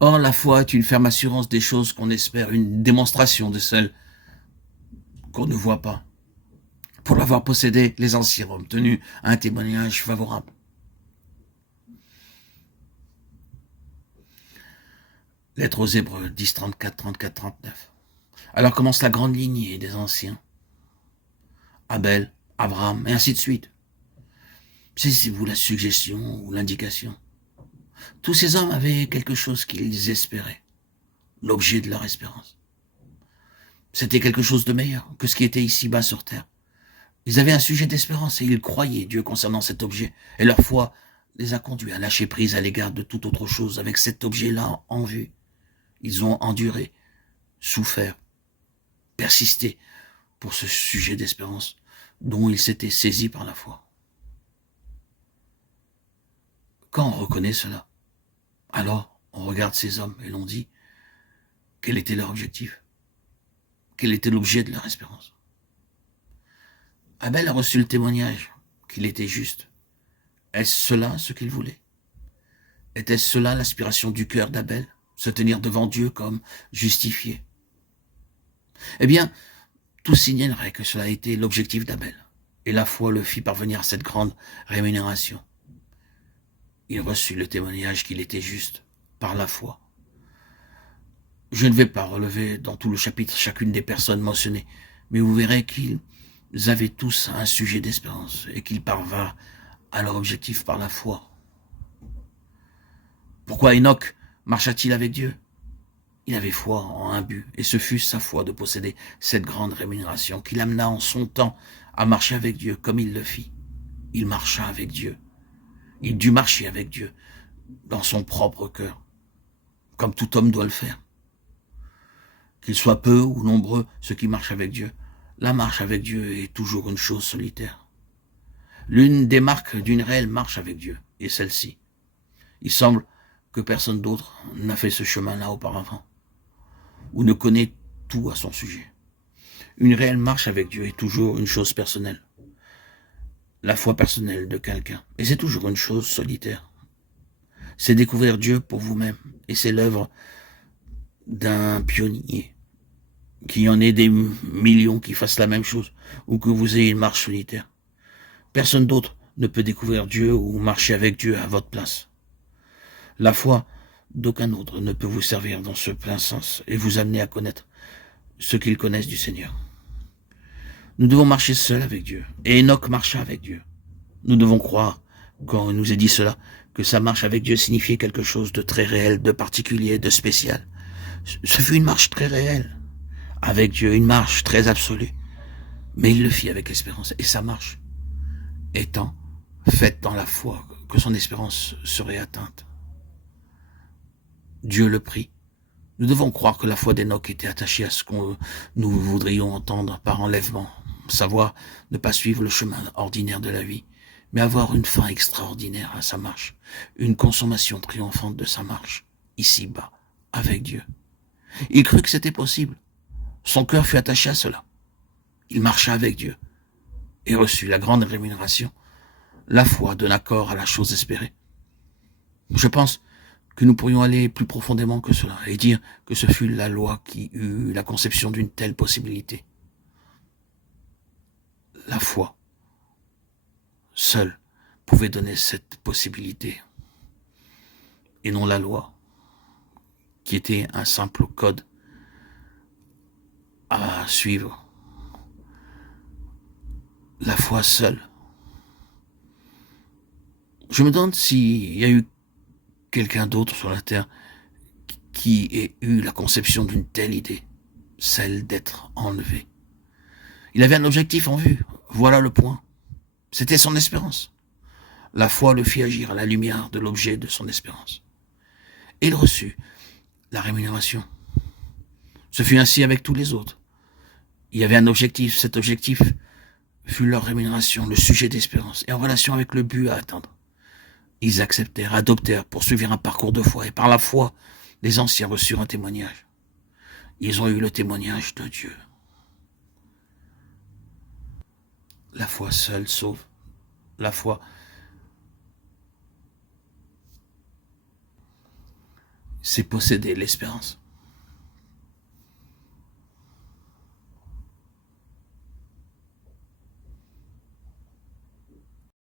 Or, la foi est une ferme assurance des choses qu'on espère, une démonstration de celles qu'on ne voit pas. Pour l'avoir possédé, les anciens ont obtenu un témoignage favorable. Lettre aux Hébreux 10, 34, 34, 39. Alors commence la grande lignée des anciens. Abel, Abraham, et ainsi de suite. Saisissez-vous la suggestion ou l'indication. Tous ces hommes avaient quelque chose qu'ils espéraient, l'objet de leur espérance. C'était quelque chose de meilleur que ce qui était ici-bas sur terre. Ils avaient un sujet d'espérance et ils croyaient Dieu concernant cet objet. Et leur foi les a conduits à lâcher prise à l'égard de toute autre chose avec cet objet-là en vue. Ils ont enduré, souffert, persisté pour ce sujet d'espérance dont ils s'étaient saisis par la foi. Quand on reconnaît cela, alors on regarde ces hommes et l'on dit quel était leur objectif, quel était l'objet de leur espérance. Abel a reçu le témoignage qu'il était juste. Est-ce cela ce qu'il voulait? Était-ce cela l'aspiration du cœur d'Abel, se tenir devant Dieu comme justifié? Eh bien, tout signalerait que cela a été l'objectif d'Abel, et la foi le fit parvenir à cette grande rémunération. Il reçut le témoignage qu'il était juste, par la foi. Je ne vais pas relever dans tout le chapitre chacune des personnes mentionnées, mais vous verrez qu'ils avaient tous un sujet d'espérance, et qu'ils parvinrent à leur objectif par la foi. Pourquoi Enoch marcha-t-il avec Dieu? Il avait foi en un but, et ce fut sa foi de posséder cette grande rémunération qui l'amena en son temps à marcher avec Dieu, comme il le fit. Il marcha avec Dieu. Il dut marcher avec Dieu dans son propre cœur, comme tout homme doit le faire. Qu'il soit peu ou nombreux ceux qui marchent avec Dieu, la marche avec Dieu est toujours une chose solitaire. L'une des marques d'une réelle marche avec Dieu est celle-ci. Il semble que personne d'autre n'a fait ce chemin-là auparavant, ou ne connaît tout à son sujet. Une réelle marche avec Dieu est toujours une chose personnelle, la foi personnelle de quelqu'un, et c'est toujours une chose solitaire. C'est découvrir Dieu pour vous-même, et c'est l'œuvre d'un pionnier, qu'il y en ait des millions qui fassent la même chose, ou que vous ayez une marche solitaire. Personne d'autre ne peut découvrir Dieu ou marcher avec Dieu à votre place. La foi d'aucun autre ne peut vous servir dans ce plein sens et vous amener à connaître ce qu'ils connaissent du Seigneur. Nous devons marcher seuls avec Dieu. Et Enoch marcha avec Dieu. Nous devons croire, quand on nous est dit cela, que sa marche avec Dieu signifiait quelque chose de très réel, de particulier, de spécial. Ce fut une marche très réelle, avec Dieu, une marche très absolue. Mais il le fit avec espérance. Et sa marche étant faite dans la foi que son espérance serait atteinte. Dieu le prie. Nous devons croire que la foi d'Enoch était attachée à ce que nous voudrions entendre par enlèvement, savoir ne pas suivre le chemin ordinaire de la vie, mais avoir une fin extraordinaire à sa marche, une consommation triomphante de sa marche, ici-bas, avec Dieu. Il crut que c'était possible. Son cœur fut attaché à cela. Il marcha avec Dieu et reçut la grande rémunération. La foi donne accord à la chose espérée. Je pense que nous pourrions aller plus profondément que cela et dire que ce fut la loi qui eut la conception d'une telle possibilité. La foi, seule, pouvait donner cette possibilité, et non la loi, qui était un simple code à suivre. La foi seule. Je me demande s'il y a eu quelqu'un d'autre sur la terre qui ait eu la conception d'une telle idée, celle d'être enlevé. Il avait un objectif en vue, voilà le point. C'était son espérance. La foi le fit agir à la lumière de l'objet de son espérance. Et il reçut la rémunération. Ce fut ainsi avec tous les autres. Il y avait un objectif, cet objectif fut leur rémunération, le sujet d'espérance, et en relation avec le but à atteindre. Ils acceptèrent, adoptèrent, poursuivirent un parcours de foi, et par la foi, les anciens reçurent un témoignage. Ils ont eu le témoignage de Dieu. La foi seule sauve. La foi c'est posséder l'espérance.